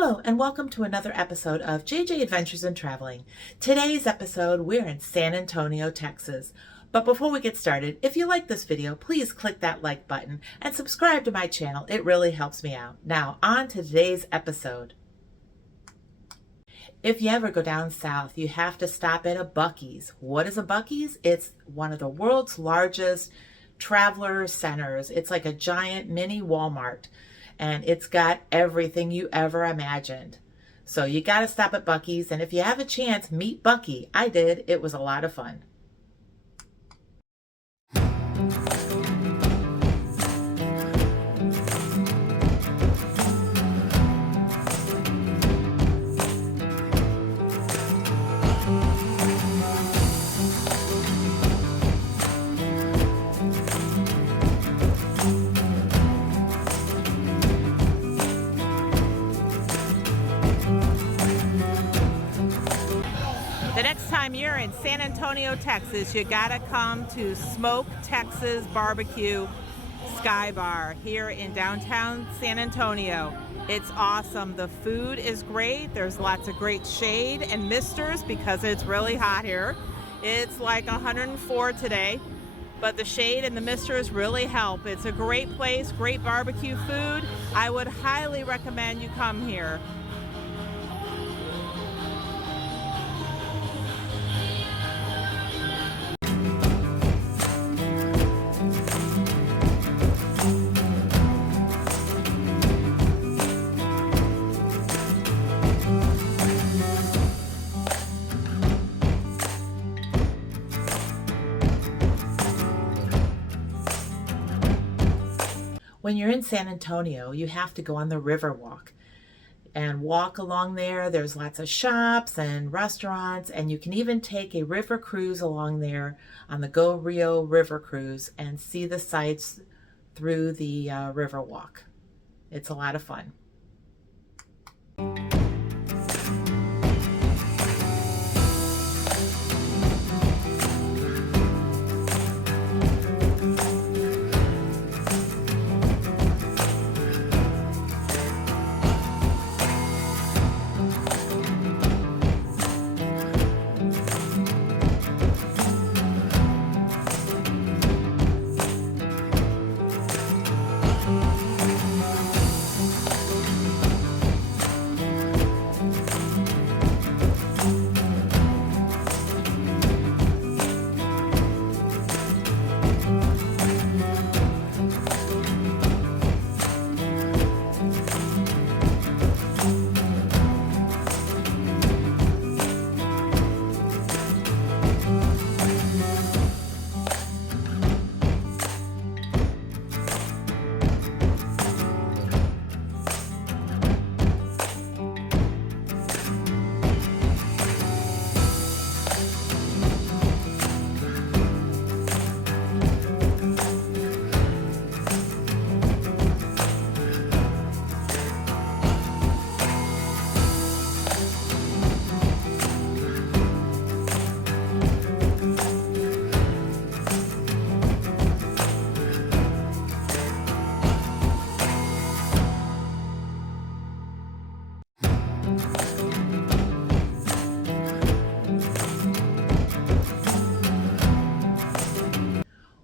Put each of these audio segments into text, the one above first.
Hello and welcome to another episode of JJ Adventures in Traveling. Today's episode, we're in San Antonio, Texas. But before we get started, if you like this video, please click that like button and subscribe to my channel. It really helps me out. Now, on to today's episode. If you ever go down south, you have to stop at a Bucky's. What is a Bucky's? It's one of the world's largest traveler centers. It's like a giant mini Walmart. And it's got everything you ever imagined. So you got to stop at Bucky's. And if you have a chance, meet Bucky. I did. It was a lot of fun. The next time you're in San Antonio, Texas, you gotta come to Smoke Texas Barbecue Sky Bar here in downtown San Antonio. It's awesome. The food is great. There's lots of great shade and misters because it's really hot here. It's like 104 today, but the shade and the misters really help. It's a great place, great barbecue food. I would highly recommend you come here. When you're in San Antonio, you have to go on the river walk and walk along there. There's lots of shops and restaurants, and you can even take a river cruise along there on the Go Rio River Cruise and see the sights through the river walk. It's a lot of fun.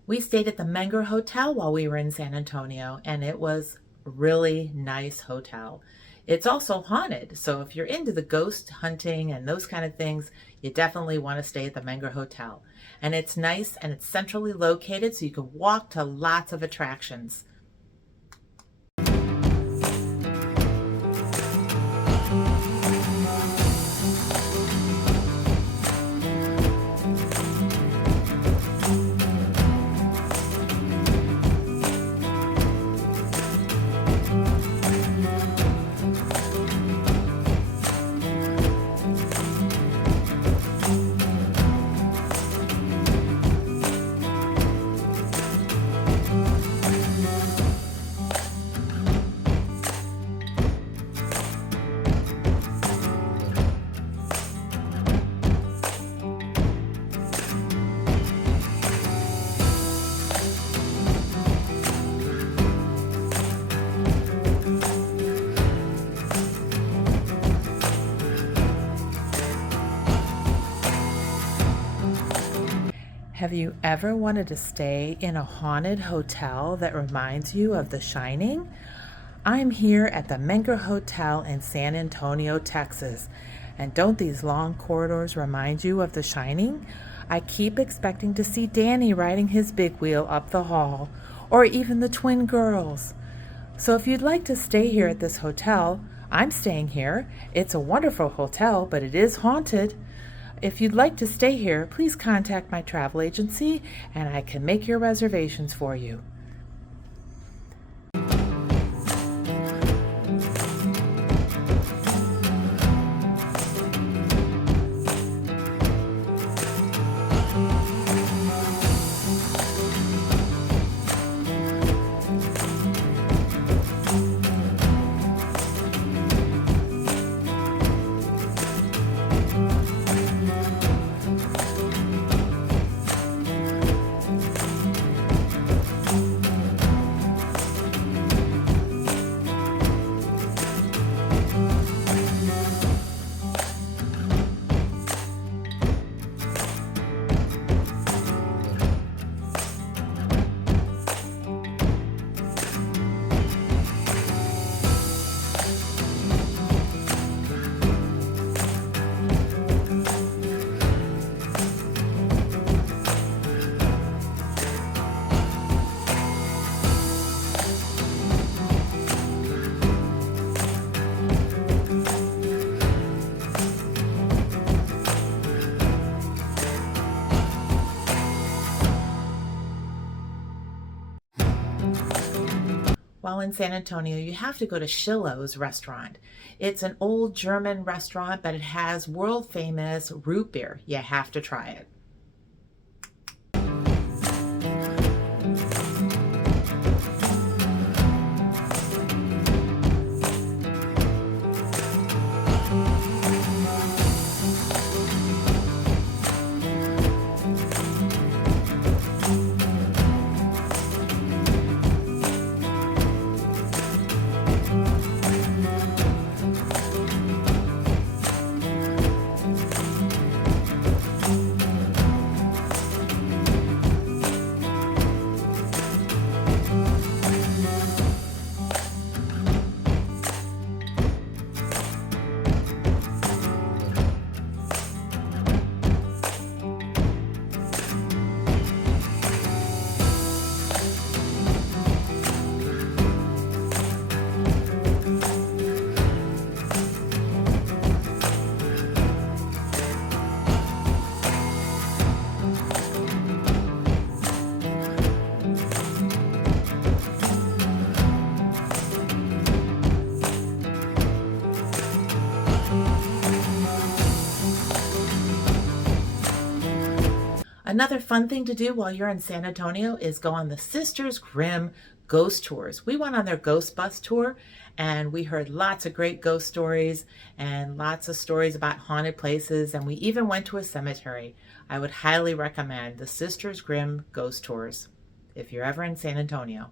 We stayed at the Menger Hotel while we were in San Antonio, and it was a really nice hotel. It's also haunted, so if you're into the ghost hunting and those kind of things, you definitely want to stay at the Menger Hotel. And it's nice and it's centrally located, so you can walk to lots of attractions. Have you ever wanted to stay in a haunted hotel that reminds you of The Shining? I'm here at the Menger Hotel in San Antonio, Texas. And don't these long corridors remind you of The Shining? I keep expecting to see Danny riding his big wheel up the hall, or even the twin girls. So if you'd like to stay here at this hotel, I'm staying here. It's a wonderful hotel, but it is haunted. If you'd like to stay here, please contact my travel agency and I can make your reservations for you. While in San Antonio, you have to go to Schilo's restaurant. It's an old German restaurant, but it has world famous root beer. You have to try it. Another fun thing to do while you're in San Antonio is go on the Sisters Grimm ghost tours. We went on their ghost bus tour and we heard lots of great ghost stories and lots of stories about haunted places, and we even went to a cemetery. I would highly recommend the Sisters Grimm ghost tours if you're ever in San Antonio.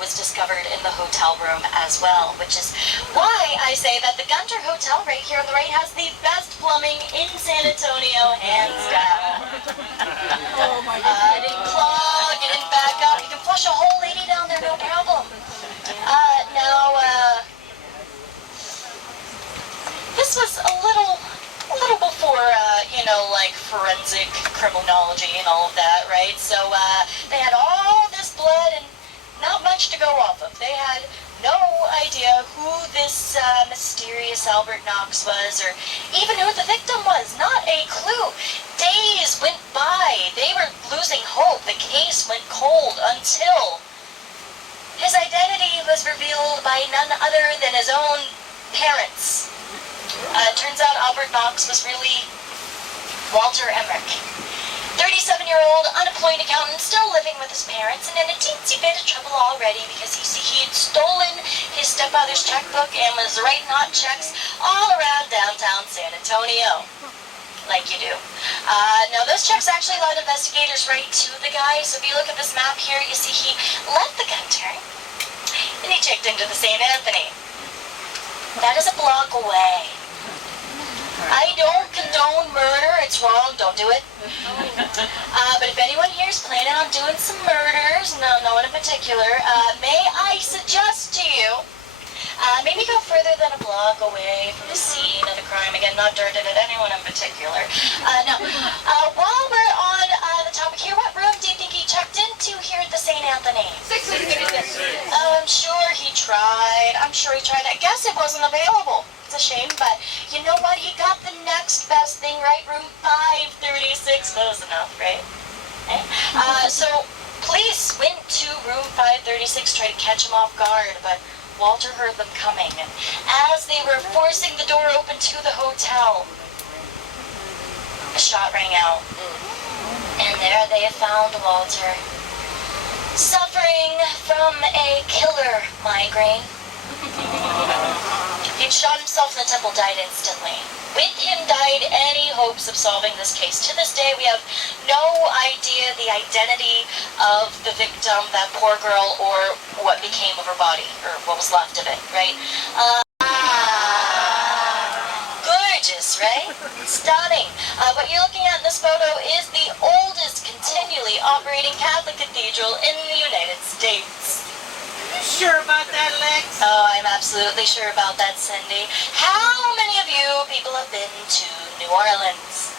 Was discovered in the hotel room as well, which is why I say that the Gunter Hotel right here on the right has the best plumbing in San Antonio, hands down. Oh my God. It didn't clog, it didn't back up. You can flush a whole lady down there, no problem. This was a little before, like forensic criminology and all of that, right? So they had all this blood and not much to go off of. They had no idea who this mysterious Albert Knox was, or even who the victim was. Not a clue. Days went by. They were losing hope. The case went cold until his identity was revealed by none other than his own parents. Turns out Albert Knox was really Walter Emmerich. 37-year-old unemployed accountant still living with his parents and in a teensy bit of trouble already because you see he had stolen his stepfather's checkbook and was writing hot checks all around downtown San Antonio. Like you do. Now those checks actually led investigators right to the guy. So if you look at this map here, you see he left the gun turn and he checked into the St. Anthony. That is a block away. I don't condone murder. It's wrong. Don't do it. But if anyone here is planning on doing some murders, no one in particular, may I suggest to you, maybe go further than a block away from the scene of the crime. Again, not directed at anyone in particular. Now, while we're on the topic here, what room do you think he checked into here at the St. Anthony? 636. Oh, I'm sure he tried. I guess it wasn't available. It's a shame, but you know what? He got the next best thing, right? Room 536. Close enough, right? Okay. So police went to room 536, tried to catch him off guard, but Walter heard them coming, and as they were forcing the door open to the hotel, a shot rang out, and there they found Walter, suffering from a killer migraine. He'd shot himself in the temple, died instantly. With him died any hopes of solving this case. To this day, we have no idea the identity of the victim, that poor girl, or what became of her body, or what was left of it, right? Gorgeous, right? Stunning. What you're looking at in this photo is the oldest continually operating Catholic cathedral in the United States. Sure about that, Lex? Oh, I'm absolutely sure about that, Cindy. How many of you people have been to New Orleans?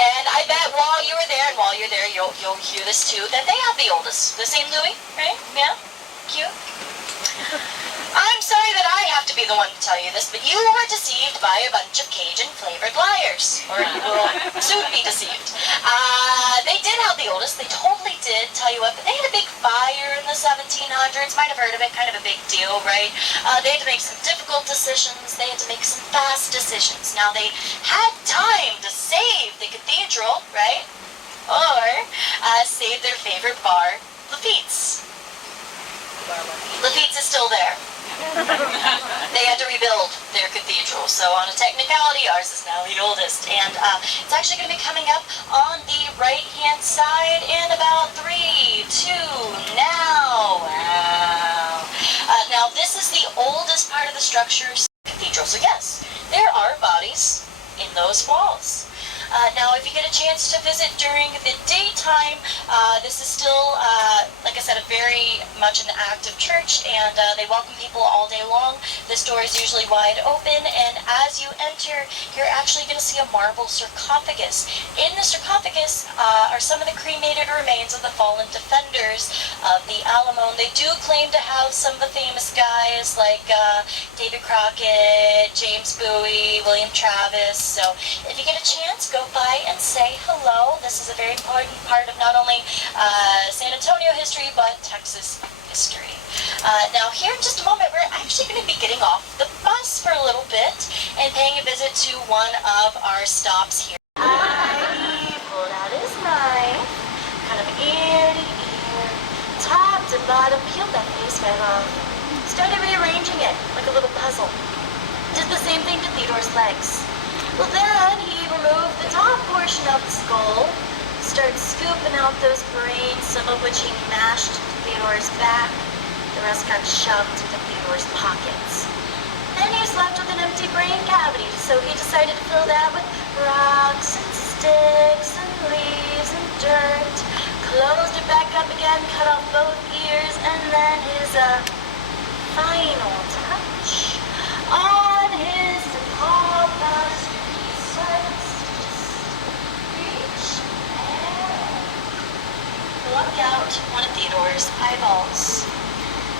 And I bet while you were there, and while you're there, you'll hear this too, that they have the oldest, the St. Louis, right? Yeah? Cute. I'm sorry that I have to be the one to tell you this, but you were deceived by a bunch of Cajun-flavored liars. Or you will soon be deceived. They did have the oldest. They totally did. Tell you what, but they had a big fire in the 1700s. Might have heard of it. Kind of a big deal, right? They had to make some difficult decisions. They had to make some fast decisions. Now, they had time to save the cathedral, right? Or save their favorite bar, Lafitte's. Lafitte's is still there. They had to rebuild their cathedral, so on a technicality, ours is now the oldest, and it's actually going to be coming up on the right-hand side in about 3, 2, now. Wow. Now, this is the oldest part of the structure's cathedral, so yes, there are bodies in those walls. Now, if you get a chance to visit during the daytime, this is still, like I said, a very much an active church, and they welcome people all day long. This door is usually wide open, and as you enter, you're actually going to see a marble sarcophagus. In the sarcophagus are some of the cremated remains of the fallen defenders of the Alamo. And they do claim to have some of the famous guys like David Crockett, James Bowie, William Travis. So if you get a chance, go by and say hello. This is a very important part of not only San Antonio history, but Texas history. Now here in just a moment, we're actually going to be getting off the bus for a little bit and paying a visit to one of our stops here. I pulled out his knife, kind of ear to ear, top to bottom, peeled that face right off, started rearranging it like a little puzzle. Did the same thing to Theodore's legs. Well, then he removed the top portion of the skull, started scooping out those brains, some of which he mashed to Theodore's back. The rest got shoved into Theodore's pockets. Then he was left with an empty brain cavity, so he decided to fill that with rocks and sticks and leaves and dirt. Closed it back up again, cut off both ears, and then his final touch on his sarcophagus. Plucked out one of Theodore's eyeballs,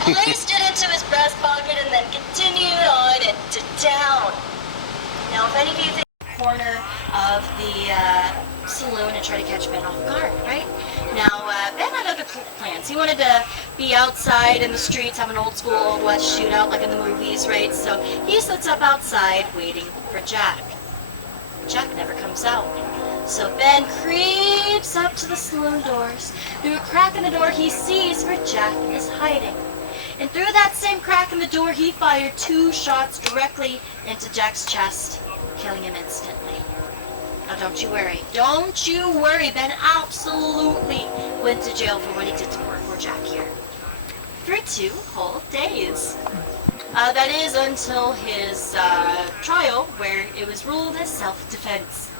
placed it into his breast pocket, and then continued on into town. Now, if any of you think the corner of the saloon and try to catch Ben off guard, right? Now, Ben had other plans. He wanted to be outside in the streets, have an old school, old west shootout like in the movies, right? So he sits up outside waiting for Jack. Jack never comes out. So Ben creeps up to the saloon doors. Through a crack in the door, he sees where Jack is hiding. And through that same crack in the door, he fired 2 shots directly into Jack's chest, killing him instantly. Now don't you worry. Don't you worry. Ben absolutely went to jail for what he did to poor Jack here. For 2 whole days. That is until his trial, where it was ruled as self-defense.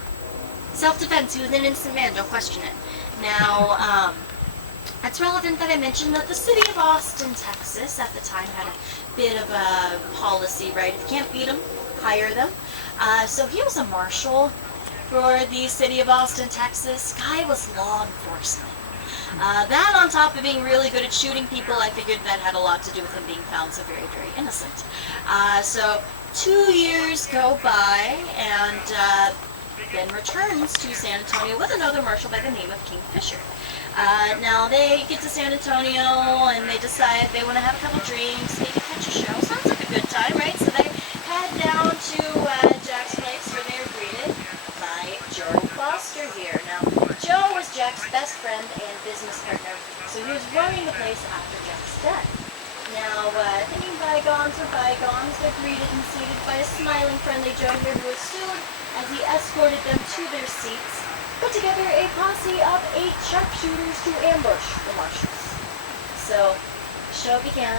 Self-defense. He was an innocent man. Don't question it. Now, it's relevant that I mentioned that the city of Austin, Texas, at the time had a bit of a policy, right? If you can't beat them, hire them. So he was a marshal for the city of Austin, Texas. Guy was law enforcement. That on top of being really good at shooting people, I figured that had a lot to do with him being found so very, very innocent. So 2 years go by, and Ben returns to San Antonio with another marshal by the name of Kingfisher. Now they get to San Antonio and they decide they want to have a couple drinks, maybe catch a show. Sounds like a good time, right? So they head down to Jack's place where they are greeted by Joe Foster here. Now, Joe was Jack's best friend and business partner, so he was running the place after Jack's death. Now, thinking bygones are bygones, they're greeted and seated by a smiling, friendly Joe here who was soon, as he escorted them to their seats, put together a posse of 8 sharpshooters to ambush the marshals. So, the show began.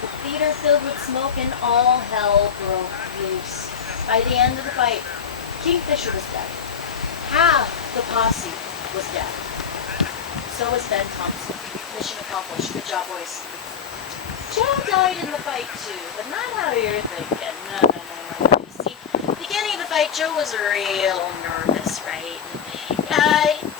The theater filled with smoke and all hell broke loose. By the end of the fight, Kingfisher was dead. Half the posse was dead. So was Ben Thompson. Mission accomplished. Good job, boys. Joe died in the fight too, but not how you're thinking. No. You see, beginning of the fight, Joe was real nervous, right?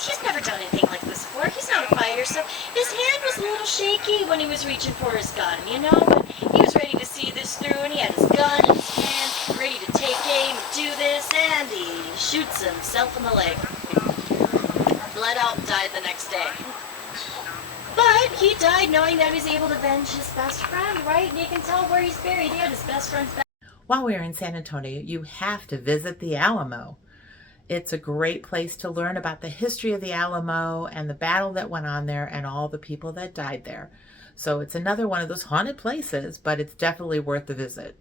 He's never done anything like this before. He's not a fighter, so his hand was a little shaky when he was reaching for his gun, you know? But he was ready to see this through, and he had his gun in his hand, ready to take aim and do this, and he shoots himself in the leg. Bled out and died the next day. But he died knowing that he was able to avenge his best friend, right? And you can tell where he's buried. He had his best friend's back. While we're in San Antonio, you have to visit the Alamo. It's a great place to learn about the history of the Alamo and the battle that went on there and all the people that died there. So it's another one of those haunted places, but it's definitely worth the visit.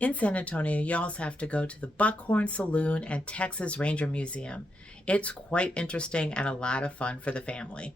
In San Antonio, you also have to go to the Buckhorn Saloon and Texas Ranger Museum. It's quite interesting and a lot of fun for the family.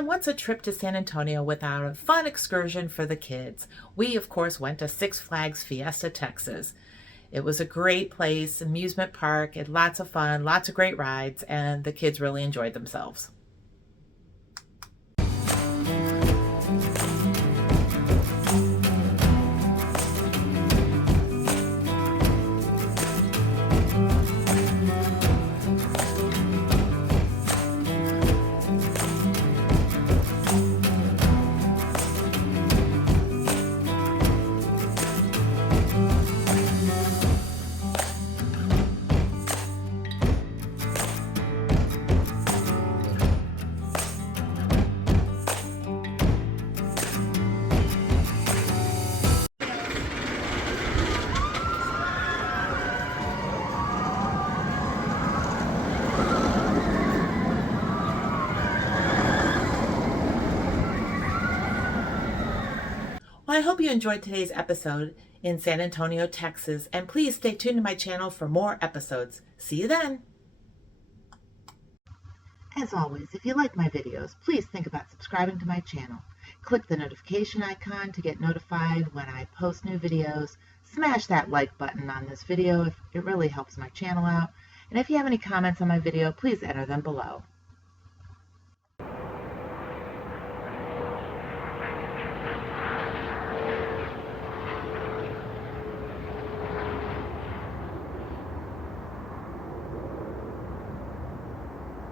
And what's a trip to San Antonio without a fun excursion for the kids? We, of course, went to Six Flags Fiesta, Texas. It was a great place, amusement park, had lots of fun, lots of great rides, and the kids really enjoyed themselves. Well, I hope you enjoyed today's episode in San Antonio, Texas, and please stay tuned to my channel for more episodes. See you then! As always, if you like my videos, please think about subscribing to my channel. Click the notification icon to get notified when I post new videos. Smash that like button on this video if it really helps my channel out. And if you have any comments on my video, please enter them below.